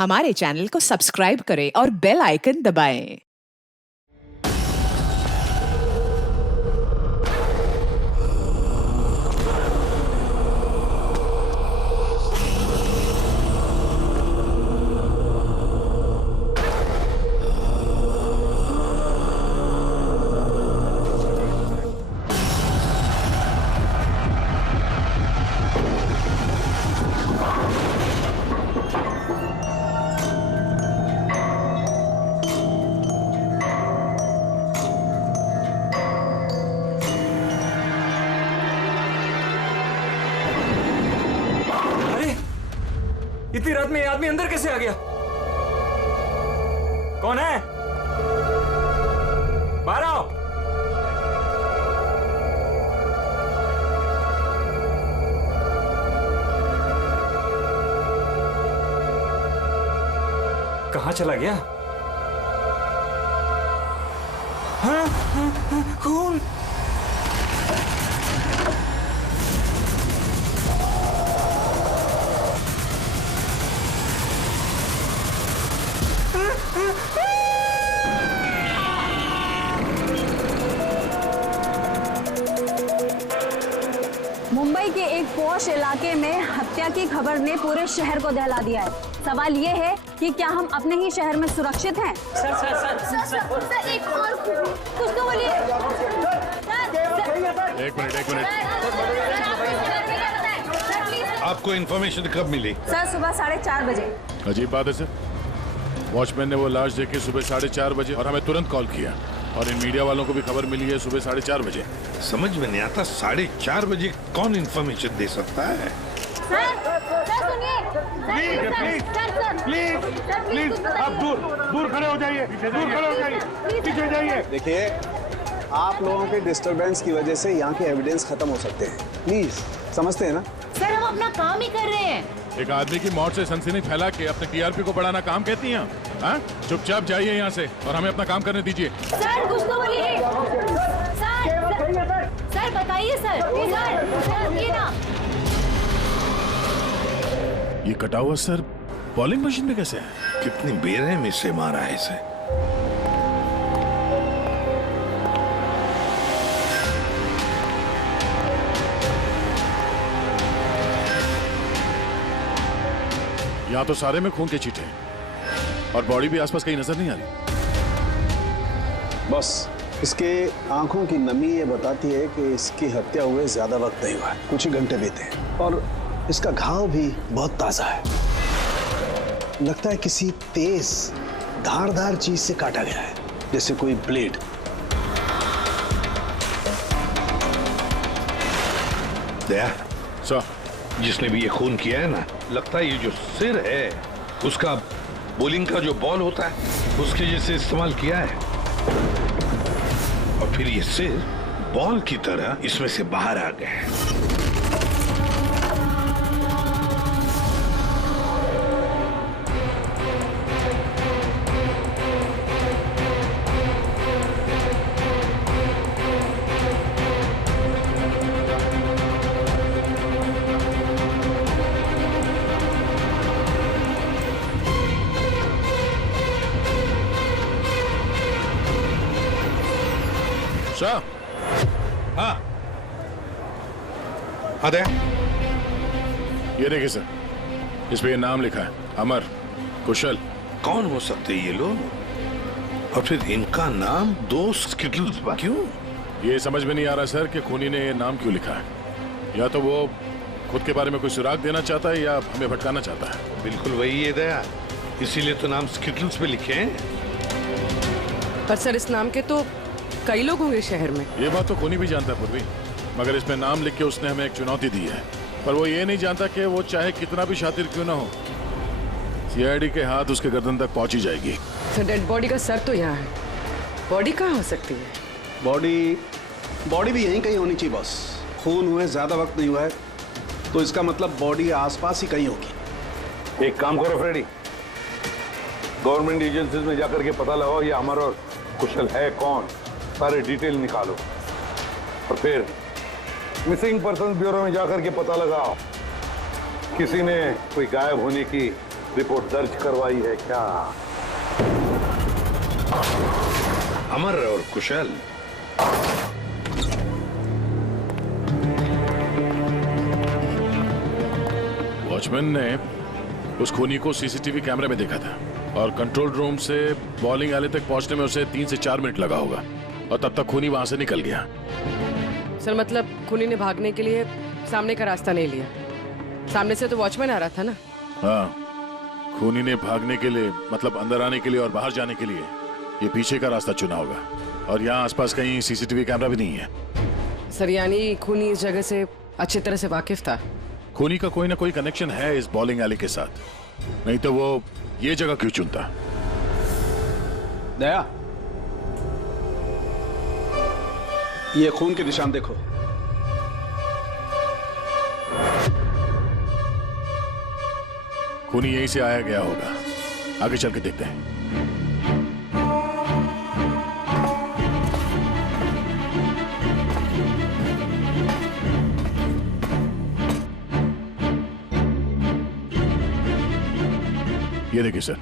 हमारे चैनल को सब्सक्राइब करें और बेल आइकन दबाएं। इतनी रात में ये आदमी अंदर कैसे आ गया? कौन है? बाहर आओ। कहां चला गया? हाँ, हाँ, हाँ, खून। मुंबई के एक पॉश इलाके में हत्या की खबर ने पूरे शहर को दहला दिया है। सवाल ये है कि क्या हम अपने ही शहर में सुरक्षित हैं? सर, एक और कुछ तो बोलिए। एक मिनट। आपको इन्फॉर्मेशन कब मिली? सर, सुबह 4:30 बजे। अजीब बात है सर, वॉचमैन ने वो लाश देखी सुबह 4:30 बजे और हमें तुरंत कॉल किया, और इन मीडिया वालों को भी खबर मिली है सुबह 4:30 बजे। समझ में नहीं आता 4:30 बजे कौन इन्फॉर्मेशन दे सकता है? सर सुनिए। प्लीज आप दूर खड़े हो जाइए, पीछे जाइए। देखिए, आप लोगों के डिस्टरबेंस की वजह से यहाँ के एविडेंस खत्म हो सकते हैं। प्लीज, समझते हैं ना? सर, हम अपना काम ही कर रहे हैं। एक आदमी की मौत से सनसनी फैला के अपने टीआरपी को बढ़ाना काम कहती हैं? हाँ? चुपचाप जाइए यहाँ से और हमें अपना काम करने दीजिए। सर, कुछ तो बोलिए। सर बताइए सर, ये ना। ये कटा हुआ सर बॉलिंग मशीन में कैसे है? कितनी बेरहमी से मारा है इसे। यहाँ तो सारे में खून के छींटे हैं और बॉडी भी आसपास कहीं नजर नहीं आ रही। बस इसके आंखों की नमी ये बताती है कि इसकी हत्या हुए ज्यादा वक्त नहीं हुआ है, कुछ ही घंटे बीते हैं, और इसका घाव भी बहुत ताजा है। लगता है किसी तेज धारदार चीज से काटा गया है, जैसे कोई ब्लेड। दया सर, जिसने भी ये खून किया है ना, लगता है ये जो सिर है उसका बॉलिंग का जो बॉल होता है उसके जैसे इस्तेमाल किया है, और फिर ये सिर बॉल की तरह इसमें से बाहर आ गया है। सर, हाँ हाँ दया, ये देखिए सर, इस पे ये नाम लिखा है, अमर कुशल। कौन हो सकते ये लोग, और फिर इनका नाम दो स्किटल्स पर क्यों? ये समझ में नहीं आ रहा सर कि खूनी ने ये नाम क्यों लिखा है। या तो वो खुद के बारे में कोई सुराग देना चाहता है या हमें भटकाना चाहता है। बिल्कुल वही है दया, इसीलिए तो नाम स्किटल्स पे लिखे हैं। पर सर, इस नाम के तो कई लोग होंगे शहर में। ये बात तो खूनी भी जानता है पूर्वी, मगर इसमें नाम लिख के उसने हमें एक चुनौती दी है, पर वो ये नहीं जानता कि वो चाहे कितना भी शातिर क्यों ना हो, सीआईडी के हाथ उसके गर्दन तक पहुंच ही जाएगी। तो डेड बॉडी का सर तो यहाँ है, बॉडी कहाँ हो सकती है? बॉडी भी यहीं कहीं होनी चाहिए बॉस। खून हुए ज्यादा वक्त नहीं हुआ है, तो इसका मतलब बॉडी आसपास ही कहीं होगी। एक काम करो फ्रेडी, गवर्नमेंट एजेंसीज में जाकर के पता लगाओ ये अमर और कुशल है कौन, सारे डिटेल निकालो, और फिर मिसिंग पर्सन ब्यूरो में जाकर के पता लगाओ किसी ने कोई गायब होने की रिपोर्ट दर्ज करवाई है क्या? अमर और कुशल, वॉचमैन ने उस खूनी को सीसीटीवी कैमरे में देखा था और कंट्रोल रूम से बॉलिंग एले तक पहुंचने में उसे 3 से 4 मिनट लगा होगा और तब तक खूनी वहां से निकल गया। सर मतलब खूनी ने भागने के लिए सामने का रास्ता नहीं लिया, सामने से तो वॉचमैन आ रहा था ना। हाँ, खूनी ने भागने के लिए मतलब अंदर आने के लिए और बाहर जाने के लिए ये पीछे का रास्ता चुना होगा और यहाँ आसपास कहीं सीसीटीवी कैमरा भी नहीं है। सर यानी खूनी इस जगह से अच्छी तरह से वाकिफ था। खूनी का कोई ना कोई कनेक्शन है इस बॉलिंग एले के साथ, नहीं तो वो ये जगह क्यों चुनता? दया, ये खून के निशान देखो। खूनी यहीं से आया गया होगा, आगे चल के देखते हैं। ये देखिए सर,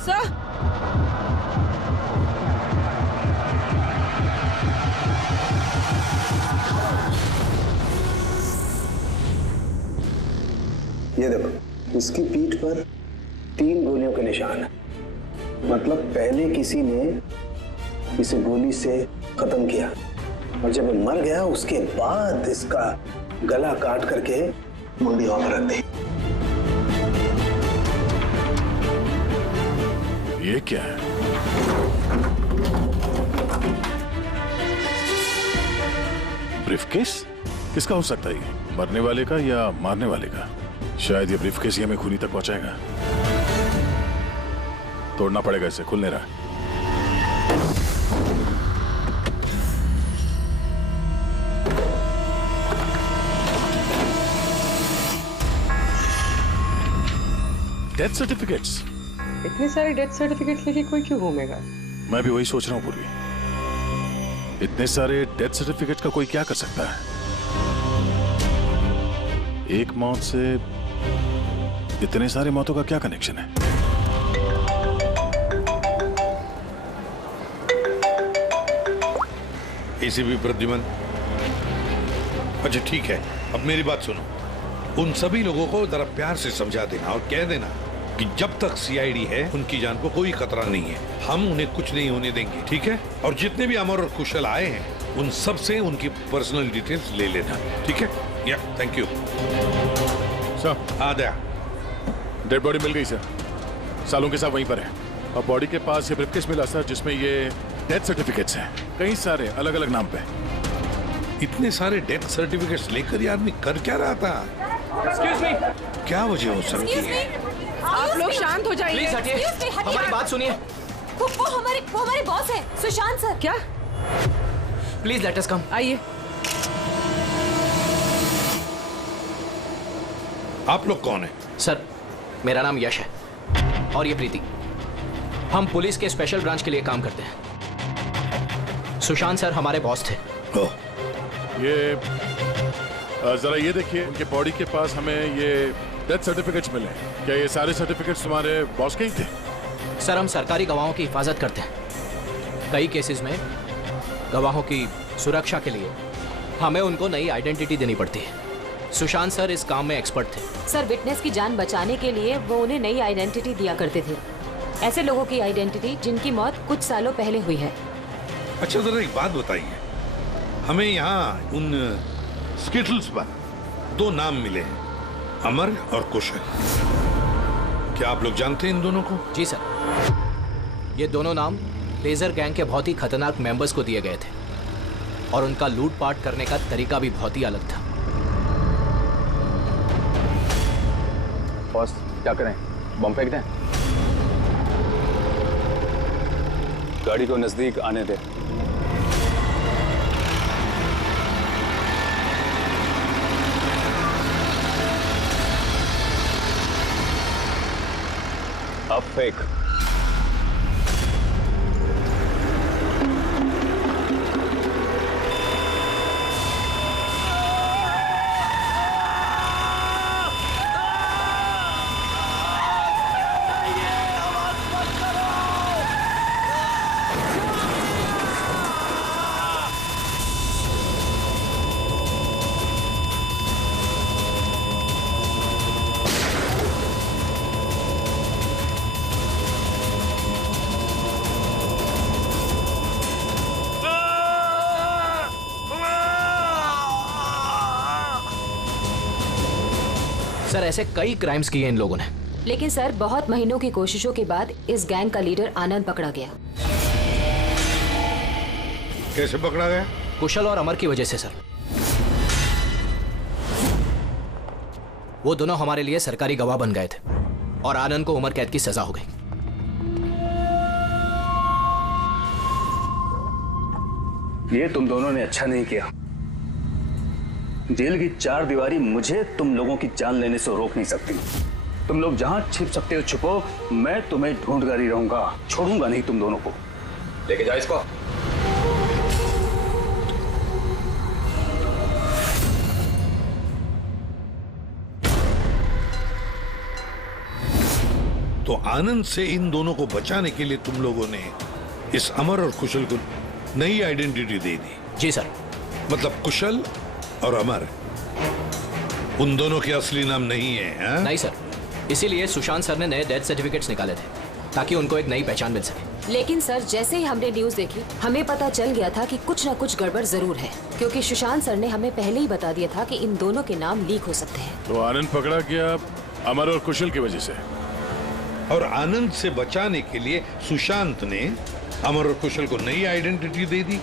सर ये देखो, इसकी पीठ पर 3 गोलियों के निशान है। मतलब पहले किसी ने इसे गोली से खत्म किया और जब ये मर गया उसके बाद इसका गला काट करके मुंडी वहां पर रख दी। ये क्या है? ब्रीफकेस? किसका हो सकता है ये? मरने वाले का या मारने वाले का? शायद ये ब्रीफकेस ही हमें खूनी तक पहुंचाएगा। तोड़ना पड़ेगा इसे, खुल नहीं रहा। Death certificates? इतने सारे डेथ सर्टिफिकेट लेके कोई क्यों घूमेगा? मैं भी वही सोच रहा हूं पूर्वी, इतने सारे डेथ सर्टिफिकेट का कोई क्या कर सकता है? एक मौत से इतने सारे मौतों का क्या कनेक्शन है? एसीपी प्रद्युमन, अच्छा ठीक है, अब मेरी बात सुनो। उन सभी लोगों को जरा प्यार से समझा देना और कह देना कि जब तक सीआईडी है उनकी जान को कोई खतरा नहीं है, हम उन्हें कुछ नहीं होने देंगे, ठीक है? और जितने भी अमर और कुशल आए हैं उन सब से उनकी पर्सनल डिटेल्स ले लेना, ठीक है? या थैंक यू सर। आ गया। डेड बॉडी मिल गई सर, सालों के साथ वहीं पर है और बॉडी के पास ये ब्रीफकेस मिला सर जिसमें ये डेथ सर्टिफिकेट्स हैं, कई सारे अलग अलग नाम पे। इतने सारे डेथ सर्टिफिकेट्स लेकर ये आदमी कर क्या रहा था? एक्सक्यूज मी, क्या वजह हो सकती है? आप लोग शांत हो जाइए। प्लीज हटिए, हमारी बात सुनिए। वो हमारे बॉस है, सुशांत सर। क्या? प्लीज लेट अस कम। आइए। आप लोग कौन है? सर, मेरा नाम यश है और ये प्रीति। हम पुलिस के स्पेशल ब्रांच के लिए काम करते हैं। सुशांत सर हमारे बॉस थे। ओह, ये जरा ये देखिए, उनके बॉडी के पास हमें ये डेथ सर्टिफिकेट्स मिले। क्या ये सारे सर्टिफिकेट्स तुम्हारे बॉस के ही थे? सर, हम सरकारी गवाहों की हिफाजत करते हैं। कई केसेस में गवाहों की सुरक्षा के लिए हमें उनको नई आइडेंटिटी देनी पड़ती है। सुशांत सर इस काम में एक्सपर्ट थे। सर, विटनेस की जान बचाने के लिए वो उन्हें नई आइडेंटिटी दिया करते थे, ऐसे लोगों की आइडेंटिटी जिनकी मौत कुछ सालों पहले हुई है। अच्छा जरा एक बात बताइए, हमें यहाँ उन स्किटल्स पर 2 नाम मिले हैं, अमर और कुशल। क्या आप लोग जानते हैं इन दोनों को? जी सर, ये दोनों नाम लेजर गैंग के बहुत ही खतरनाक मेंबर्स को दिए गए थे और उनका लूटपाट करने का तरीका भी बहुत ही अलग था। बॉस, क्या करें? बम फेंक दें? गाड़ी को नजदीक आने दे। अब फेंक। सर ऐसे कई क्राइम्स किए इन लोगों ने। लेकिन सर बहुत महीनों की कोशिशों के बाद इस गैंग का लीडर आनंद पकड़ा गया। कैसे पकड़ा गया? कुशल और अमर की वजह से सर। वो दोनों हमारे लिए सरकारी गवाह बन गए थे और आनंद को उम्र कैद की सजा हो गई। ये तुम दोनों ने अच्छा नहीं किया। जेल की चार दीवारी मुझे तुम लोगों की जान लेने से रोक नहीं सकती। तुम लोग जहां छिप सकते हो छुपो, मैं तुम्हें ढूंढ कर ही रहूंगा, छोड़ूंगा नहीं तुम दोनों को। लेके जाओ इसको। तो आनंद से इन दोनों को बचाने के लिए तुम लोगों ने इस अमर और कुशल को नई आइडेंटिटी दे दी? जी सर। मतलब कुशल और अमर उन दोनों के असली नाम नहीं है? हा? नहीं सर, इसीलिए सुशांत सर ने नए डेथ सर्टिफिकेट्स निकाले थे ताकि उनको एक नई पहचान मिल सके। लेकिन सर जैसे ही हमने न्यूज देखी हमें पता चल गया था कि कुछ न कुछ गड़बड़ जरूर है, क्योंकि सुशांत सर ने हमें पहले ही बता दिया था कि इन दोनों के नाम लीक हो सकते हैं। तो आनंद पकड़ा गया अमर और कुशल की वजह से, और आनंद से बचाने के लिए सुशांत ने अमर और कुशल को नई आइडेंटिटी दे दी।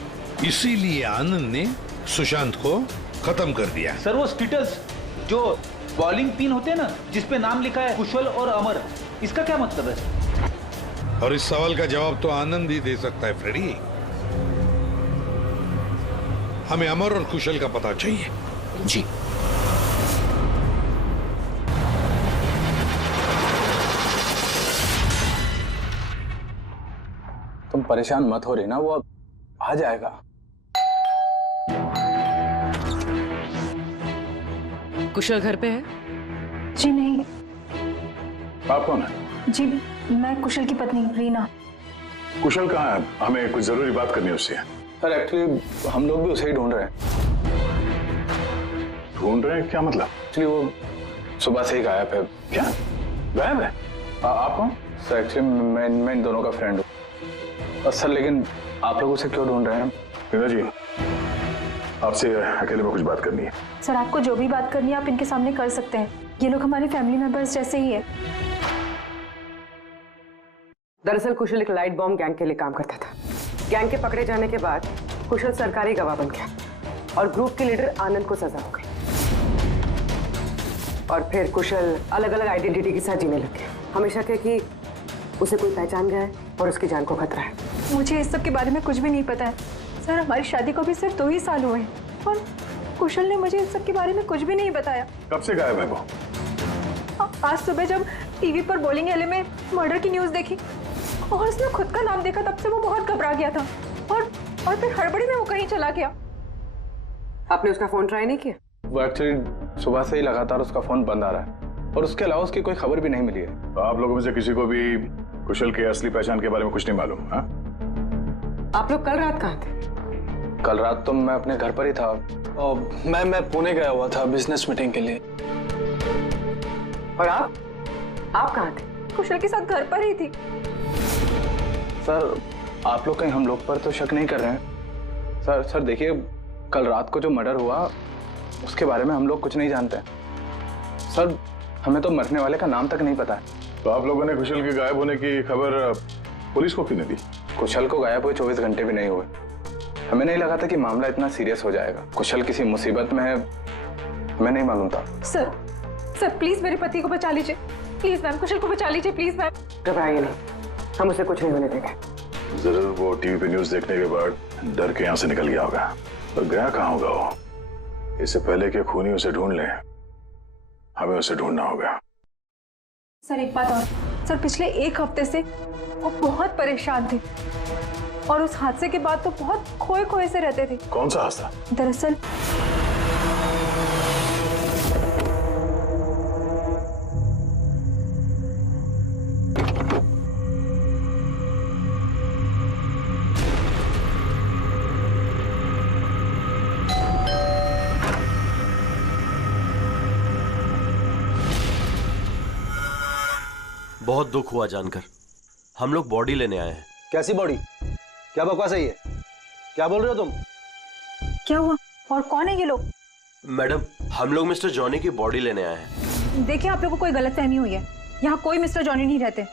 इसीलिए आनंद ने सुशांत को खत्म कर दिया। सर वो स्टेटस जो बॉलिंग पिन होते हैं ना, जिसपे नाम लिखा है कुशल और अमर, इसका क्या मतलब है? और इस सवाल का जवाब तो आनंद ही दे सकता है फ्रेडी। हमें अमर और कुशल का पता चाहिए। जी। तुम परेशान मत हो रही ना, वो अब आ जाएगा। कुशल घर पे है? जी नहीं। आप कौन है? जी मैं कुशल की पत्नी रीना। कुशल कहाँ है? हमें कुछ जरूरी बात करनी है उससे। सर एक्चुअली हम लोग भी उसे ही ढूंढ रहे हैं। ढूंढ रहे हैं क्या मतलब? एक्चुअली वो सुबह से ही गायब है। क्या गायब है? आप कौन? सर एक्चुअली मैं इन दोनों का फ्रेंड हूँ। सर लेकिन आप लोग उसे क्यों ढूंढ रहे हैं? रीना जी, आपसे अकेले में कुछ बात करनी है। सर आपको जो भी बात करनी है आप इनके सामने कर सकते हैं, ये लोग हमारे फैमिली मेंबर्स जैसे ही है। दरअसल कुशल एक लाइट बॉम्ब गैंग के लिए काम करता था। गैंग के पकड़े जाने के बाद कुशल सरकारी गवाह बन गया और ग्रुप के लीडर आनंद को सजा हो गई। और फिर कुशल अलग अलग आइडेंटिटी के साथ जीने लग गया। हमेशा कहे कि उसे कोई पहचान गया है और उसकी जान को खतरा है। मुझे इस सब के बारे में कुछ भी नहीं पता है सर। हमारी शादी को भी सिर्फ 2 ही साल हुए हैं और कुशल ने मुझे इस सब के बारे में कुछ भी नहीं बताया। कब से गायब है वो? आज सुबह जब टीवी पर बॉलिंग एले में मर्डर की न्यूज देखी और उसने खुद का नाम देखा, तब से वो बहुत घबरा गया था और फिर हड़बड़ी में वो कहीं चला गया। आपने उसका फोन ट्राई नहीं किया? वो एक्चुअली सुबह से ही लगातार उसका फोन बंद आ रहा है और उसके अलावा उसकी कोई खबर भी नहीं मिली है। तो आप लोगों में से किसी को भी कुशल के असली पहचान के बारे में कुछ नहीं मालूम? हाँ? आप लोग कल रात कहाँ थे? कल रात तो मैं अपने घर पर ही था। और मैं पुणे गया हुआ था बिजनेस मीटिंग के लिए। और आप कहाँ थे? कुशल के साथ घर पर ही थी। सर आप लोग कहीं हम लोग पर तो शक नहीं कर रहे हैं? सर देखिए, कल रात को जो मर्डर हुआ उसके बारे में हम लोग कुछ नहीं जानते। सर हमें तो मरने वाले का नाम तक नहीं पता है। तो आप लोगों ने कुशल के गायब होने की खबर पुलिस को क्यों नहीं दी? कुशल को गायब हुए 24 घंटे भी नहीं हुए। हमें नहीं लगा था कि मामला इतना सीरियस हो जाएगा। कुशल किसी मुसीबत में है, हमें नहीं मालूम था। सर प्लीज मेरे पति को बचा लीजिए। प्लीज मैम, कुशल को बचा लीजिए प्लीज मैम। घबराइए नहीं, हम उसे कुछ नहीं होने देंगे। जरूर वो टीवी पे न्यूज देखने के बाद डर के यहाँ से निकल गया होगा। पर गया कहाँ होगा वो? इससे पहले कि खूनी उसे ढूंढ ले, हमें उसे ढूंढना होगा। सर एक बात और, सर पिछले 1 हफ्ते से वो बहुत परेशान थे और उस हादसे के बाद तो बहुत खोए से रहते थे। कौन सा हादसा? दरअसल बहुत दुख हुआ जानकर। हम लोग बॉडी लेने आए हैं। कैसी बॉडी? क्या बकवास है ये? क्या बोल रहे हो तुम? क्या हुआ और कौन है ये लोग? मैडम हम लोग मिस्टर जॉनी की बॉडी लेने आए हैं। देखिए, आप लोगों को कोई गलतफहमी हुई है। यहाँ कोई मिस्टर जॉनी नहीं रहते।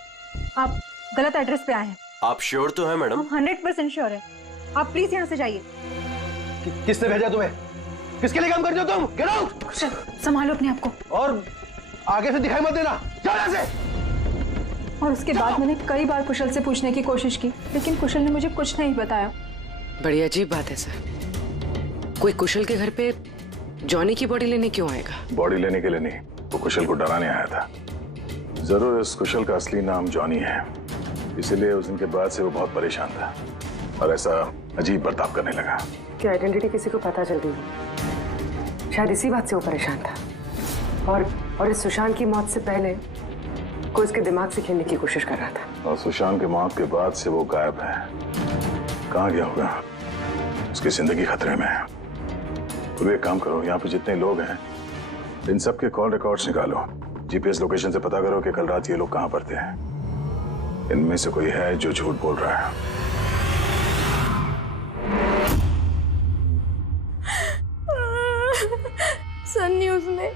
आप गलत एड्रेस पे आए हैं। आप श्योर तो हैं मैडम? हम 100% श्योर है। आप प्लीज यहाँ से जाइए। किसने भेजा तुम्हें? किसके लिए काम करते हो तुम? Get out! संभालो अपने आप को। और आगे से दिखाई मत देना। जाओ यहाँ से। और उसके बाद मैंने कई बार कुशल से पूछने की कोशिश की, लेकिन कुशल ने मुझे कुछ नहीं बताया। बड़ी अजीब बात है सर। कोई कुशल के घर पे जॉनी की बॉडी लेने क्यों आएगा? बॉडी लेने के लिए नहीं, वो कुशल को डराने आया था। जरूर इस कुशल का असली नाम जॉनी है, इसीलिए उस दिन के बाद से वो बहुत परेशान था और ऐसा अजीब बर्ताव करने लगा। कि आइडेंटिटी किसी को पता चल गई, शायद इसी बात से वो परेशान था। और इस सुशांत की मौत से पहले कोई उसके दिमाग से खेलने की कोशिश कर रहा था। और सुशांत की मौत के बाद से वो गायब है। कहाँ गया होगा? उसकी जिंदगी खतरे में है। तो एक काम करो, यहाँ पे जितने लोग हैं इन सब के कॉल रिकॉर्ड्स निकालो, जीपीएस लोकेशन से पता करो कि कल रात ये लोग कहाँ पर थे। इनमें से कोई है जो झूठ बोल रहा है। सन न्यूज़ में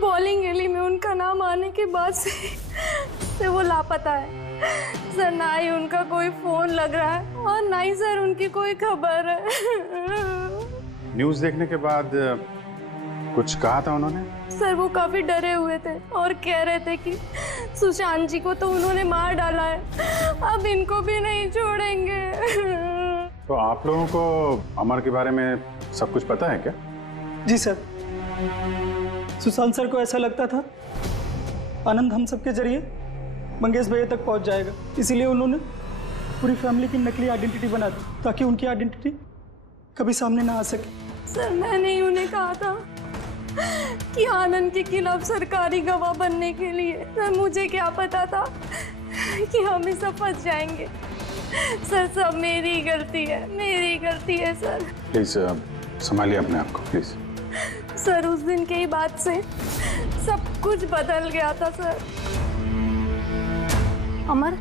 बॉलिंग एली में उनका नाम आने के बाद से वो लापता है सर। ना ही उनका कोई फोन लग रहा है और ना ही सर उनकी कोई खबर है। न्यूज़ देखने के बाद कुछ कहा था उन्होंने? सर वो काफी डरे हुए थे और कह रहे थे कि सुशांत जी को तो उन्होंने मार डाला है, अब इनको भी नहीं छोड़ेंगे। तो आप लोगों को अमर के बारे में सब कुछ पता है क्या? जी सर, सुशांत सर को ऐसा लगता था आनंद हम सबके जरिए मंगेश भैया तक पहुंच जाएगा, इसीलिए उन्होंने पूरी फैमिली की नकली आइडेंटिटी बना दी ताकि उनकी आइडेंटिटी कभी सामने ना आ सके। सर मैंने ही उन्हें कहा था कि आनंद के खिलाफ सरकारी गवाह बनने के लिए। सर मुझे क्या पता था कि हम ही सब फंस जाएंगे। सर सब मेरी गलती है, मेरी गलती है सर। प्लीज संभालिए अपने आप को प्लीज। सर उस दिन के ही बाद से सब कुछ बदल गया था sir. Amar,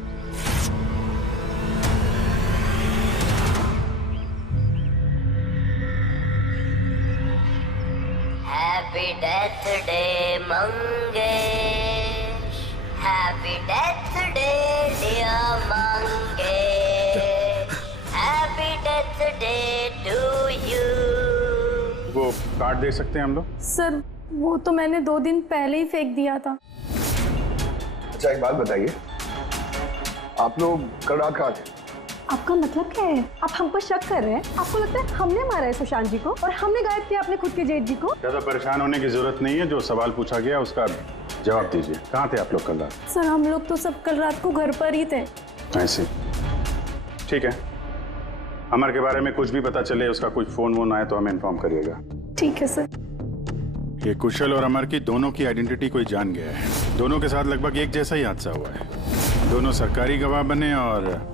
happy death day Mangesh, happy death day dear Mangesh, happy death day to you. वो कार्ड दे सकते हैं हम लोग? सर वो तो मैंने 2 दिन पहले ही फेंक दिया था। अच्छा एक बात बताइए, आप लोग कल रात कहाँ थे? आपका मतलब क्या है? आप हम पर शक कर रहे हैं? आपको लगता है हमने मारा है सुशांत जी को और हमने गायब किया अपने खुद के जेठ जी को? ज्यादा परेशान होने की जरूरत नहीं है, जो सवाल पूछा गया उसका जवाब दीजिए। कहाँ थे आप लोग कल रात? सर हम लोग तो सब कल रात को घर पर ही थे। ऐसे ठीक है, अमर के बारे में कुछ भी पता चले, उसका कुछ फोन वोन आए तो हमें इन्फॉर्म करिएगा। ठीक है सर। ये कुशल और अमर की दोनों की आइडेंटिटी कोई जान गया है। दोनों के साथ लगभग एक जैसा ही हादसा हुआ है। दोनों सरकारी गवाह बने और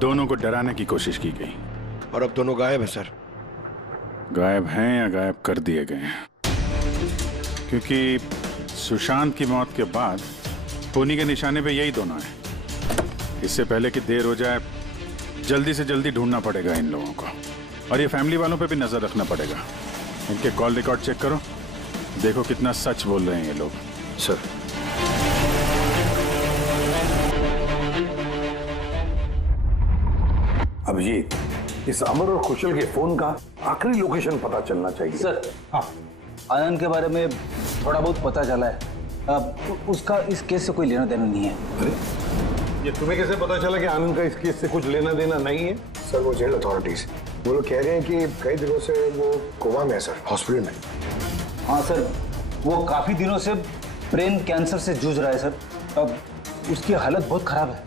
दोनों को डराने की कोशिश की गई। और अब दोनों गायब है सर। गायब हैं या गायब कर दिए गए हैं? क्योंकि सुशांत की मौत के बाद खूनी के निशाने पे यही दोनों हैं। इससे पहले कि देर हो जाए, जल्दी से जल्दी ढूंढना पड़ेगा इन लोगों को। और ये फैमिली वालों पे भी नजर रखना पड़ेगा। इनके कॉल रिकॉर्ड चेक करो, देखो कितना सच बोल रहे हैं ये लोग। सर अभिजीत, इस अमर और कुशल के फोन का आखिरी लोकेशन पता चलना चाहिए। सर हाँ, आनंद के बारे में थोड़ा बहुत पता चला है। अब उसका इस केस से कोई लेना देना नहीं है। अरे ये तुम्हें कैसे पता चला कि आनंद का इस केस से कुछ लेना देना नहीं है? सर वो जेल अथॉरिटीज वो लोग कह रहे हैं कि कई दिनों से वो कोमा में है सर, हॉस्पिटल में। हाँ सर, वो काफी दिनों से ब्रेन कैंसर से जूझ रहा है सर। अब उसकी हालत बहुत खराब है।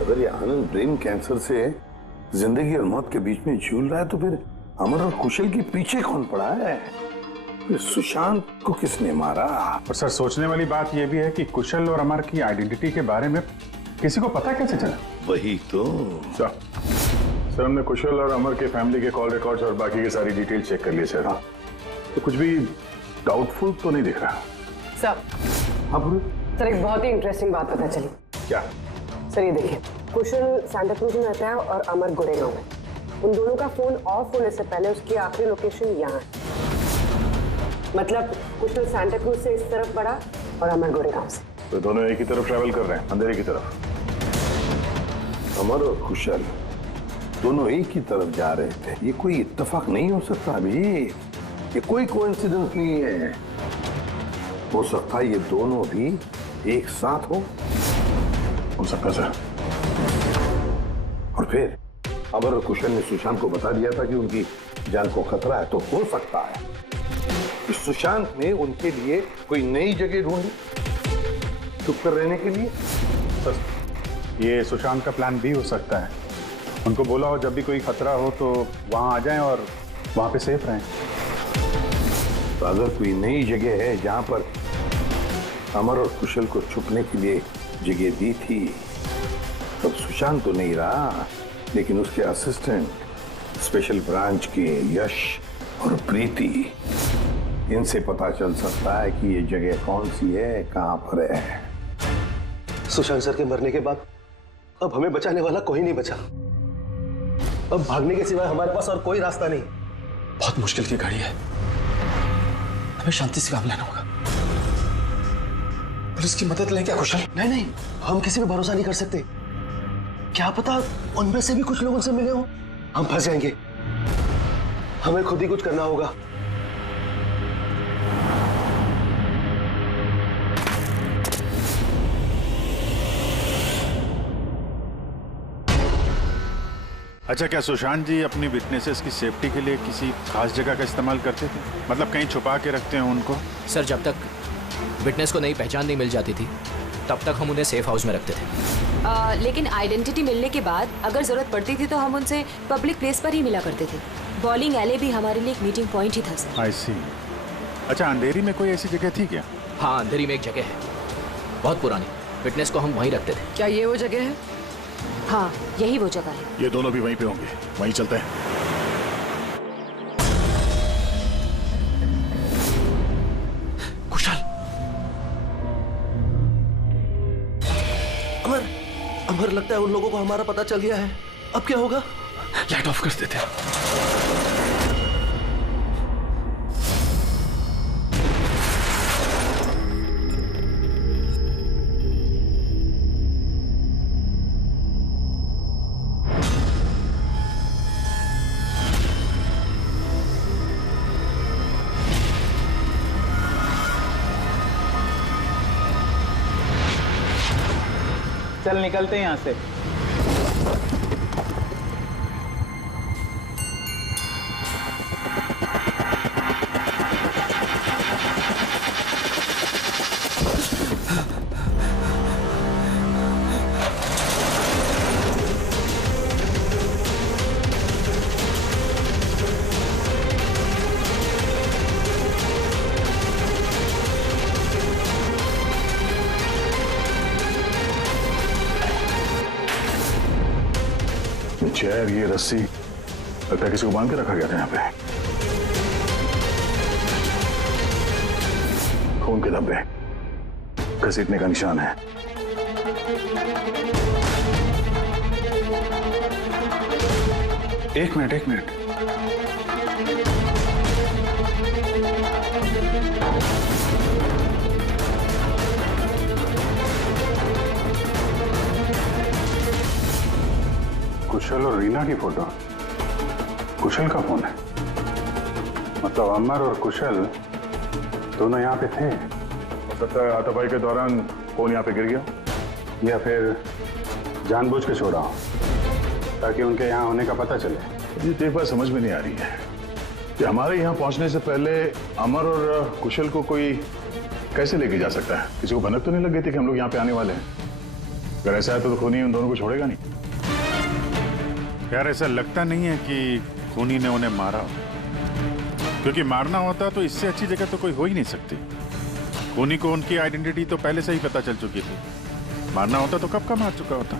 अगर ये आनंद ब्रेन कैंसर से जिंदगी और मौत के बीच में झूल रहा है तो फिर अमर और कुशल के पीछे कौन पड़ा है? फिर सुशांत को किसने मारा? और सर सोचने वाली बात यह भी है कि कुशल और अमर की आइडेंटिटी के बारे में किसी को पता कैसे चला? वही तो। सर हमने कुशल और अमर के फैमिली के कॉल रिकॉर्ड्स और बाकी की सारी डिटेल चेक कर लिए सर। तो कुछ भी डाउटफुल तो नहीं दिख रहा। सर हाँ सर एक बहुत ही इंटरेस्टिंग बात पता चली। क्या? सर ये देखिए, कुशल सांता क्रूज में रहता है और अमर गोरेगांव में। उन दोनों का फोन ऑफ होने से पहले उसकी आखिरी लोकेशन यहाँ है। मतलब कुशल सांता क्रूज से इस तरफ बढ़ा और अमर गोरेगांव से। तो दोनों एक ही तरफ ट्रैवल कर रहे हैं, अंधेरे की तरफ। अमर और कुशल दोनों एक ही तरफ जा रहे थे। ये कोई इत्तेफाक नहीं हो सकता अभी, ये कोई कोइंसिडेंस नहीं है। हो सकता है ये दोनों भी एक साथ हो सकता सर। और फिर अमर और कुशल ने सुशांत को बता दिया था कि उनकी जान को खतरा है, तो हो सकता है कि सुशांत ने उनके लिए कोई नई जगह ढूंढी चुप कर रहने के लिए। सर, ये सुशांत का प्लान भी हो सकता है। उनको बोला हो जब भी कोई खतरा हो तो वहां आ जाएं और वहां पे सेफ रहें। तो अगर कोई नई जगह है जहां पर अमर और कुशल को छुपने के लिए जगह दी थी, तब सुशांत तो नहीं रहा, लेकिन उसके असिस्टेंट स्पेशल ब्रांच के यश और प्रीति, इनसे पता चल सकता है कि ये जगह कौन सी है, कहां पर है। सुशांत सर के मरने के बाद अब हमें बचाने वाला कोई नहीं बचा। अब भागने के सिवाय हमारे पास और कोई रास्ता नहीं। बहुत मुश्किल की घड़ी है, हमें शांति से काम लेना होगा। पुलिस की मदद लें क्या कुशल? नहीं नहीं, हम किसी पे भरोसा नहीं कर सकते। क्या पता उनमें से भी कुछ लोग उनसे मिले हो, हम फंस जाएंगे। हमें खुद ही कुछ करना होगा। अच्छा, क्या सुशांत जी अपनी विटनेसेस की सेफ्टी के लिए किसी खास जगह का इस्तेमाल करते थे? मतलब कहीं छुपा के रखते हैं उनको? सर, जब तक विटनेस को नई पहचान नहीं मिल जाती थी तब तक हम उन्हें सेफ हाउस में रखते थे। लेकिन आइडेंटिटी मिलने के बाद अगर जरूरत पड़ती थी तो हम उनसे पब्लिक प्लेस पर ही मिला करते थे। बॉलिंग एले भी हमारे लिए एक मीटिंग पॉइंट ही था सर। आई सी। अच्छा, अंधेरी में कोई ऐसी जगह थी क्या? हाँ, अंधेरी में एक जगह है, बहुत पुरानी। विटनेस को हम वहीं रखते थे। क्या ये वो जगह है? हाँ, यही वो जगह है। ये दोनों भी वहीं पे होंगे, वहीं चलते हैं। कुशल, अमर लगता है उन लोगों को हमारा पता चल गया है। अब क्या होगा? लाइट ऑफ कर देते हैं। चल निकलते हैं यहाँ से। चेयर, ये रस्सी, लगता है किसी को बांध के रखा गया था यहाँ पे। खून के धब्बे, घसीटने का निशान है। एक मिनट। कुशल और रीना की फोटो। कुशल का फोन है, मतलब अमर और कुशल दोनों यहाँ पे थे। हो सकता है हाथापाई के दौरान फोन यहाँ पे गिर गया, या फिर जानबूझ के छोड़ा हो ताकि उनके यहाँ होने का पता चले। ये तो एक बात समझ में नहीं आ रही है कि हमारे यहाँ पहुँचने से पहले अमर और कुशल को कोई कैसे लेके जा सकता है? किसी को भनक तो नहीं लग गई थी कि हम लोग यहाँ पे आने वाले हैं? अगर ऐसा है तो खूनी उन दोनों को छोड़ेगा नहीं। यार, ऐसा लगता नहीं है कि खूनी ने उन्हें मारा हो, क्योंकि मारना होता तो इससे अच्छी जगह तो कोई हो ही नहीं सकती। खूनी को उनकी आइडेंटिटी तो पहले से ही पता चल चुकी थी। मारना होता तो कब का मार चुका होता।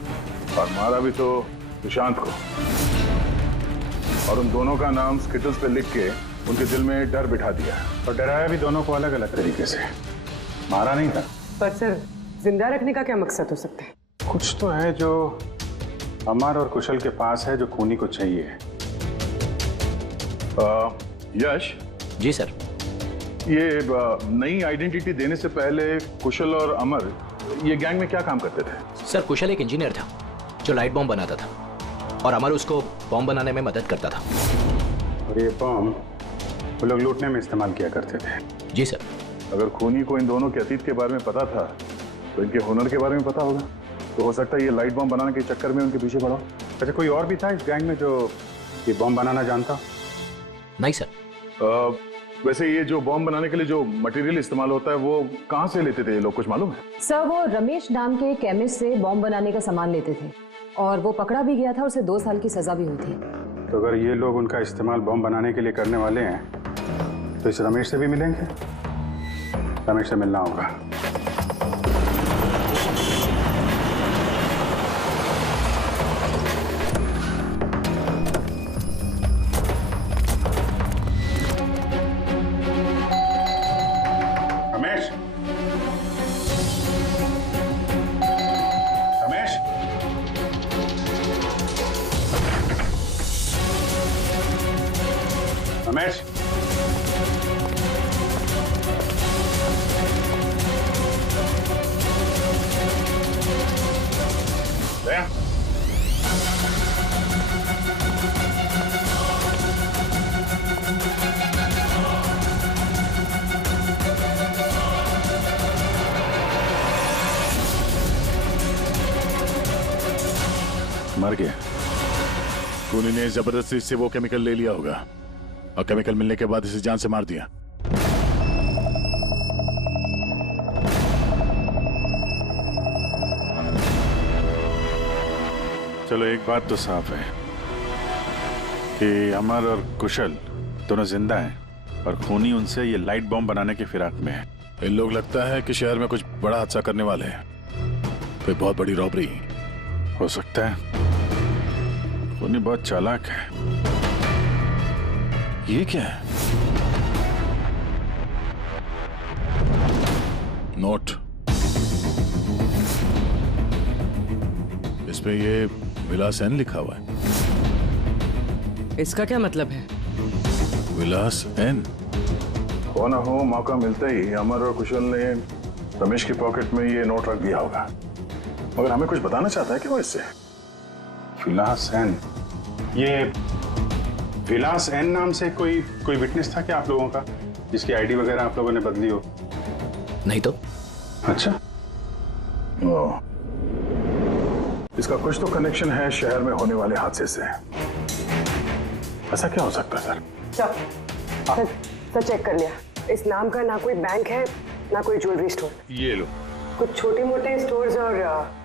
और मारा भी तो सुशांत को, और उन दोनों का नाम स्किटल्स पे लिख के उनके दिल में डर बिठा दिया, और डराया भी दोनों को अलग अलग तरीके से। मारा नहीं था। पर सर, जिंदा रखने का क्या मकसद हो सकता है? कुछ तो है जो अमर और कुशल के पास है जो खूनी को चाहिए। यश जी सर। ये नई आइडेंटिटी देने से पहले कुशल और अमर ये गैंग में क्या काम करते थे? सर कुशल एक इंजीनियर था जो लाइट बॉम्ब बनाता था और अमर उसको बॉम्ब बनाने में मदद करता था। और ये बॉम्ब वो लोग लूटने में इस्तेमाल किया करते थे। जी सर। अगर खूनी को इन दोनों के अतीत के बारे में पता था तो इनके हुनर के बारे में पता होगा, तो हो सकता है ये लाइट बॉम्ब बनाने के चक्कर में उनके पीछे पड़ा। अच्छा, कोई और भी था इस गैंग में जो ये बॉम्ब बनाना जानता? नहीं सर। वैसे ये जो बॉम्ब बनाने के लिए जो मटेरियल इस्तेमाल होता है वो कहाँ से लेते थे ये लोग, कुछ मालूम है? सर वो रमेश नाम के केमिस्ट से बॉम्ब बनाने का सामान लेते थे और वो पकड़ा भी गया था और उसे 2 साल की सजा भी हुई थी। तो अगर ये लोग उनका इस्तेमाल बॉम्ब बनाने के लिए करने वाले हैं तो इस रमेश से भी मिलेंगे? रमेश से मिलना होगा। रमेश, रमेश, रमेश, दया, मर गया। खूनी ने जबरदस्ती से वो केमिकल ले लिया होगा और केमिकल मिलने के बाद इसे जान से मार दिया। चलो एक बात तो साफ है कि अमर और कुशल दोनों जिंदा हैं और खूनी उनसे ये लाइट बॉम्ब बनाने की फिराक में है। इन लोग लगता है कि शहर में कुछ बड़ा हादसा करने वाले हैं, कोई बहुत बड़ी रॉबरी हो सकता है। खूनी बहुत चालाक है। ये क्या है? नोट, इस पे ये विलास एन लिखा हुआ है। इसका क्या मतलब है? विलास एन। हो ना हो, मौका मिलते ही अमर और कुशल ने रमेश की पॉकेट में ये नोट रख दिया होगा, मगर हमें कुछ बताना चाहता है कि वो इससे। विलास एन, ये विलास एन नाम से कोई विटनेस था क्या आप लोगों का, जिसकी आईडी वगैरह आप लोगों ने बदली हो? नहीं तो। अच्छा। इसका कुछ तो कनेक्शन है शहर में होने वाले हादसे से। ऐसा क्या हो सकता है सर? सर चेक कर लिया, इस नाम का ना कोई बैंक है ना कोई ज्वेलरी स्टोर। ये लो। कुछ छोटे मोटे स्टोर्स और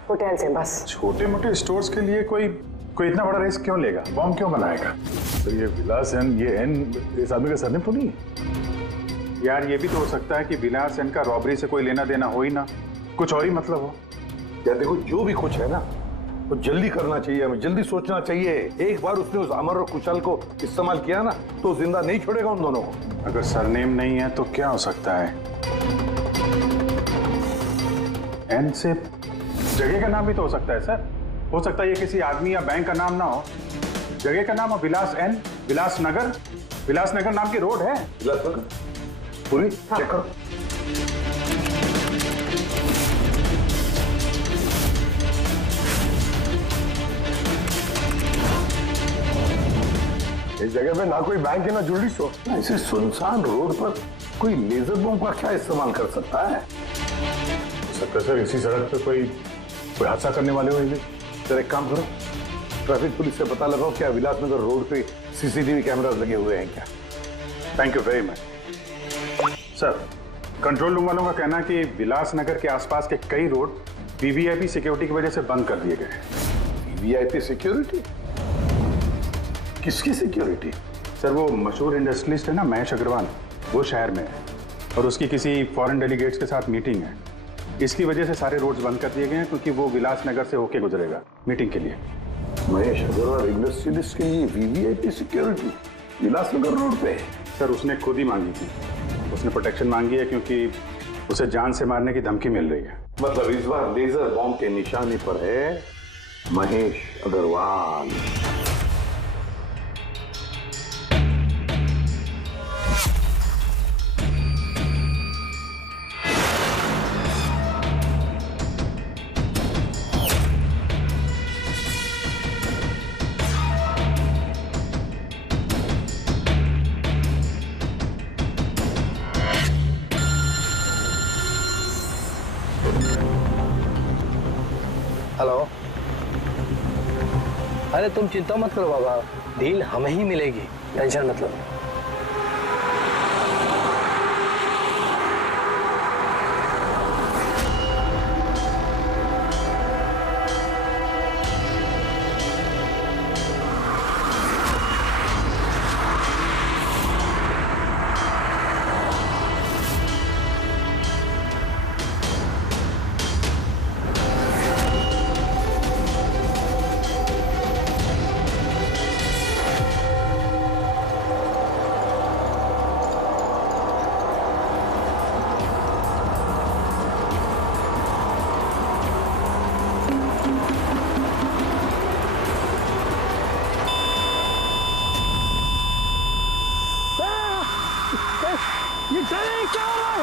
होटल्स हैं बस। छोटे मोटे स्टोर्स के लिए कोई इतना बड़ा रिस्क क्यों लेगा? बॉम्ब क्यों बनाएगा? तो ये विलास एन, ये एन इस आदमी का सरनेम तो नहीं है? यार ये भी तो हो सकता है कि विलास एन का रॉबरी से कोई लेना देना हो ही ना, कुछ और ही मतलब हो। यार देखो, जो भी कुछ है ना वो जल्दी करना चाहिए, हमें जल्दी सोचना चाहिए। एक बार उसने उस अमर और कुशल को इस्तेमाल किया ना तो जिंदा नहीं छोड़ेगा उन दोनों को। अगर सरनेम नहीं है तो क्या हो सकता है? एन से जगह का नाम भी तो हो सकता है सर। हो सकता है ये किसी आदमी या बैंक का नाम ना हो, जगह का नाम हो। विलास एन, विलास नगर नाम की रोड है। विलास नगर पूरी चेक करो। इस जगह पे ना कोई बैंक है ना ज्वेलरी स्टोर। ऐसे सुनसान रोड पर कोई लेजर बॉम्ब का क्या इस्तेमाल कर सकता है? हो सकता है सर इसी सड़क पे कोई हादसा करने वाले हो। सर एक काम करो, ट्रैफिक पुलिस से पता लगाओ क्या विलासनगर रोड पे सीसीटीवी कैमरास लगे हुए हैं क्या? Thank you very much sir. Control room वालों का कहना है कि विलासनगर के आसपास के कई रोड वीवीआईपी सिक्योरिटी की वजह से बंद कर दिए गए। VVIP security? किसकी सिक्योरिटी? सर वो मशहूर इंडस्ट्रियलिस्ट है ना महेश अग्रवाल, वो शहर में है और उसकी किसी फॉरेन डेलीगेट्स के साथ मीटिंग है। इसकी वजह से सारे रोड्स बंद कर दिए गए हैं क्योंकि वो विलासनगर से होके गुजरेगा मीटिंग के लिए। महेश अग्रवाल इंडस्ट्रियलिस्ट के लिए वीवीआईपी सिक्योरिटी विलासनगर रोड पे? सर उसने खुद ही मांगी थी, उसने प्रोटेक्शन मांगी है क्योंकि उसे जान से मारने की धमकी मिल रही है। मतलब इस बार लेजर बॉम्ब के निशाने पर है महेश अग्रवाल। अरे तुम चिंता मत करो बाबा, डील हमें ही मिलेगी, टेंशन मत लो। ये डरे क्या हो रहा है?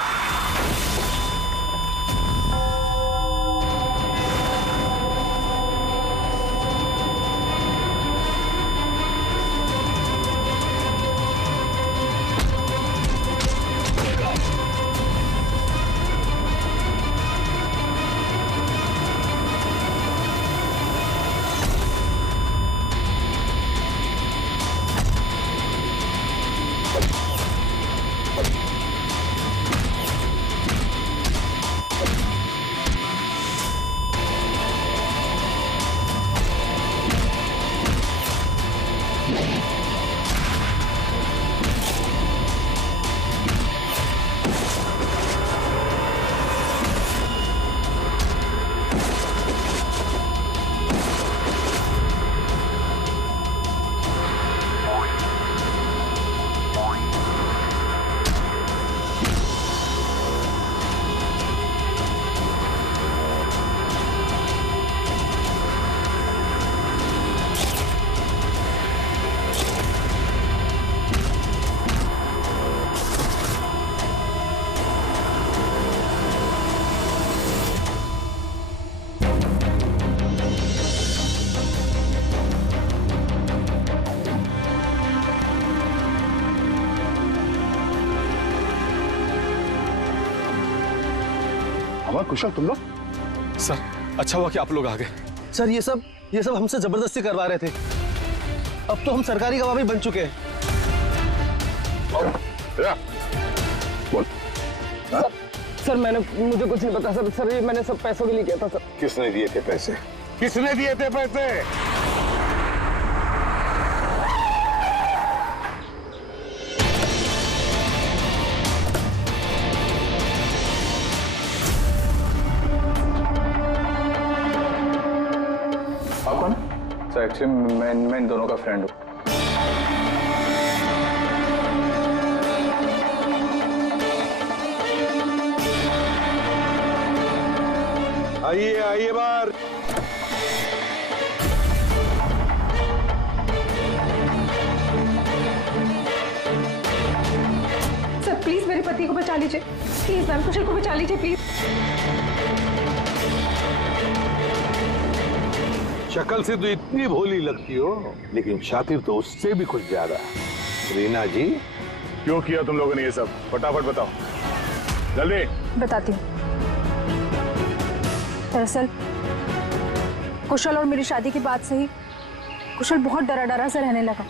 अमर, कुशल, तुम लोग? सर अच्छा हुआ कि आप लोग आ गए। सर ये सब हमसे जबरदस्ती करवा रहे थे। अब तो हम सरकारी गवाह भी बन चुके हैं। बोल। सर मुझे कुछ नहीं पता सर ये मैंने सब पैसों के लिए किया था सर। किसने दिए थे पैसे? किसने दिए थे पैसे? आप कौन? सर एक्चुअली मैं इन दोनों का फ्रेंड हूँ। आइए आइए बाहर। सर प्लीज मेरे पति को बचा लीजिए, प्लीज मैम, कुशल को बचा लीजिए प्लीज। शक्ल से तो इतनी भोली लगती हो, लेकिन शातिर तो उससे भी कुछ ज्यादा। रीना जी, क्यों किया तुम लोगों ने ये सब? फटाफट बताओ, जल्दी। बताती हूँ। दरअसल कुशल और मेरी शादी के बाद से ही कुशल बहुत डरा डरा सा रहने लगा।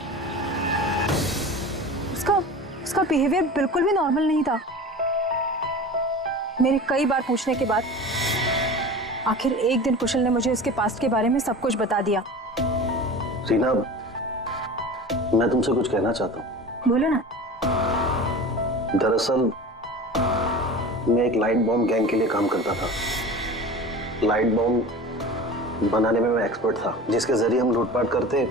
उसका बिहेवियर बिल्कुल भी नॉर्मल नहीं था। मेरे कई बार पूछने के बाद आखिर एक दिन कुशल ने मुझे उसके पास्ट के बारे में सब कुछ बता दिया। रीना, मैं तुमसे कुछ कहना चाहता हूँ। बोलो ना। दरअसल मैं एक लाइट बॉम्ब गैंग के लिए काम करता था। लाइट बॉम्ब बनाने में मैं एक्सपर्ट था, जिसके जरिए हम लूटपाट करते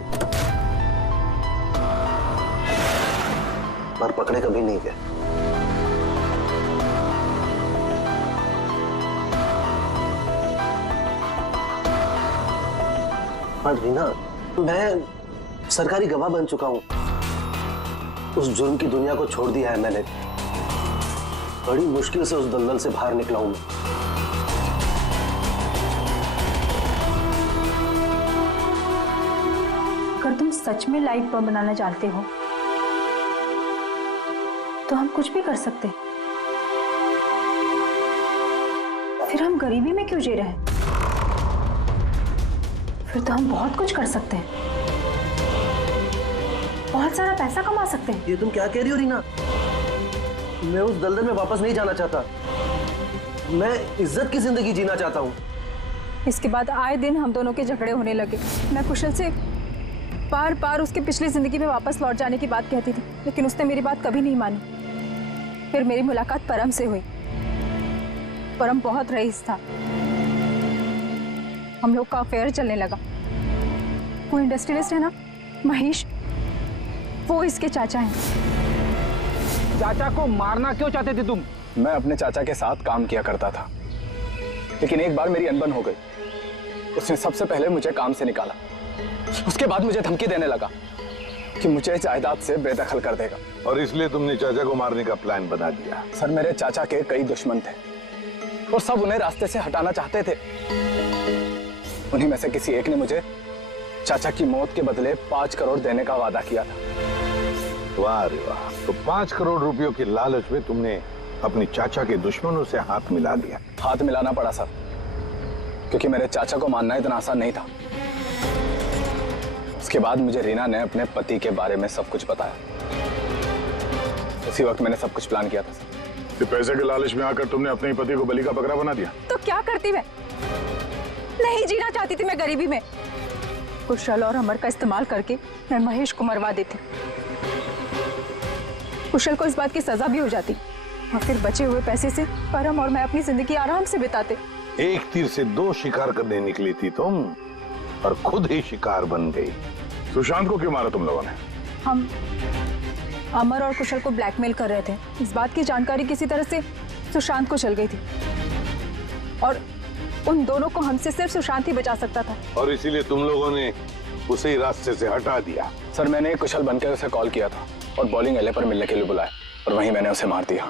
पर पकड़े कभी नहीं गए। पर रीना, मैं सरकारी गवाह बन चुका हूं। उस जुर्म की दुनिया को छोड़ दिया है मैंने। बड़ी मुश्किल से उस दलदल से बाहर निकला हूं मैं। अगर तुम सच में लाइट बम बनाना चाहते हो तो हम कुछ भी कर सकते हैं। फिर हम गरीबी में क्यों जी रहे हैं? फिर तो हम बहुत कुछ कर सकते हैं। बहुत सारा पैसा कमा सकते हैं। ये तुम क्या कह रही हो रीना? मैं उस दलदल में वापस नहीं जाना चाहता। मैं इज्जत की जिंदगी जीना चाहता हूँ। इसके बाद आए दिन हम दोनों के झगड़े होने लगे। मैं कुशल से बार बार उसकी पिछली जिंदगी में वापस लौट जाने की बात कहती थी, लेकिन उसने मेरी बात कभी नहीं मानी। फिर मेरी मुलाकात परम से हुई। परम बहुत रईस था। हम लोग का अफेयर चलने लगा। वो इंडस्ट्रियलिस्ट है ना, महेश, वो इसके चाचा हैं। चाचा को मारना क्यों चाहते थे तुम? मैं अपने चाचा के साथ काम किया करता था, लेकिन एक बार मेरी अनबन हो गई। उसने सबसे पहले मुझे काम से निकाला। उसके बाद मुझे धमकी देने लगा कि मुझे जायदाद से बेदखल कर देगा। और इसलिए तुमने चाचा को मारने का प्लान बना दिया? सर, मेरे चाचा के कई दुश्मन थे और सब उन्हें रास्ते से हटाना चाहते थे। उन्हीं में से किसी एक ने मुझे चाचा की मौत के बदले 5 करोड़ देने का वादा किया था। वाह रे वाह! तो 5 करोड़ रुपयों की लालच में तुमने अपने चाचा के दुश्मनों से हाथ मिला लिया। हाथ मिलाना पड़ा सर, क्योंकि मेरे चाचा को मानना इतना आसान नहीं था। उसके बाद मुझे रीना ने अपने पति के बारे में सब कुछ बताया। उसी वक्त मैंने सब कुछ प्लान किया था सर। पैसे के लालच में आकर तुमने अपने ही पति को बलि का बकरा बना दिया। तो क्या करती मैं? नहीं जीना चाहती थी मैं गरीबी में। कुशल और अमर का इस्तेमाल करके मैं महेश को मरवा देती। कुशल को इस बात की सजा भी हो जाती और फिर बचे हुए पैसे से परम और मैं अपनी जिंदगी आराम से बिताते। एक तीर से 2 शिकार करने निकली थी तुम और खुद ही शिकार बन गई। सुशांत को क्यों मारा तुम लोगों ने? हम अमर और कुशल को ब्लैकमेल कर रहे थे। इस बात की जानकारी किसी तरह से सुशांत को चल गई थी और उन दोनों को हमसे सिर्फ सुशांत ही बचा सकता था। और इसीलिए तुम लोगों ने उसे रास्ते से हटा दिया। सर, मैंने कुशल बनकर उसे कॉल किया था और बॉलिंग एले पर मिलने के लिए बुलाया और वहीं मैंने उसे मार दिया।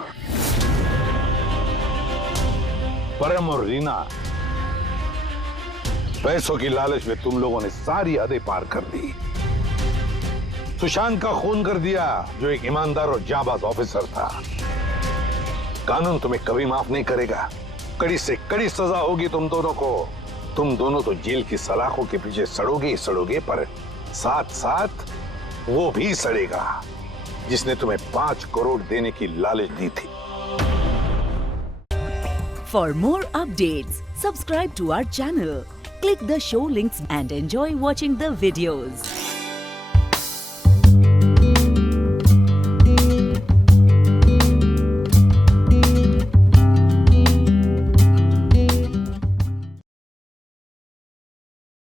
परम और रीना, पैसों की लालच में तुम लोगों ने सारी हदें पार कर दी। सुशांत का खून कर दिया, जो एक ईमानदार और जाबाज ऑफिसर था। कानून तुम्हें कभी माफ नहीं करेगा। कड़ी से कड़ी सजा होगी तुम दोनों को। तुम दोनों तो जेल की सलाखों के पीछे सड़ोगे ही सड़ोगे, पर साथ साथ वो भी सड़ेगा जिसने तुम्हें 5 करोड़ देने की लालच दी थी। For more updates, subscribe to our channel, click the show links and enjoy watching the videos.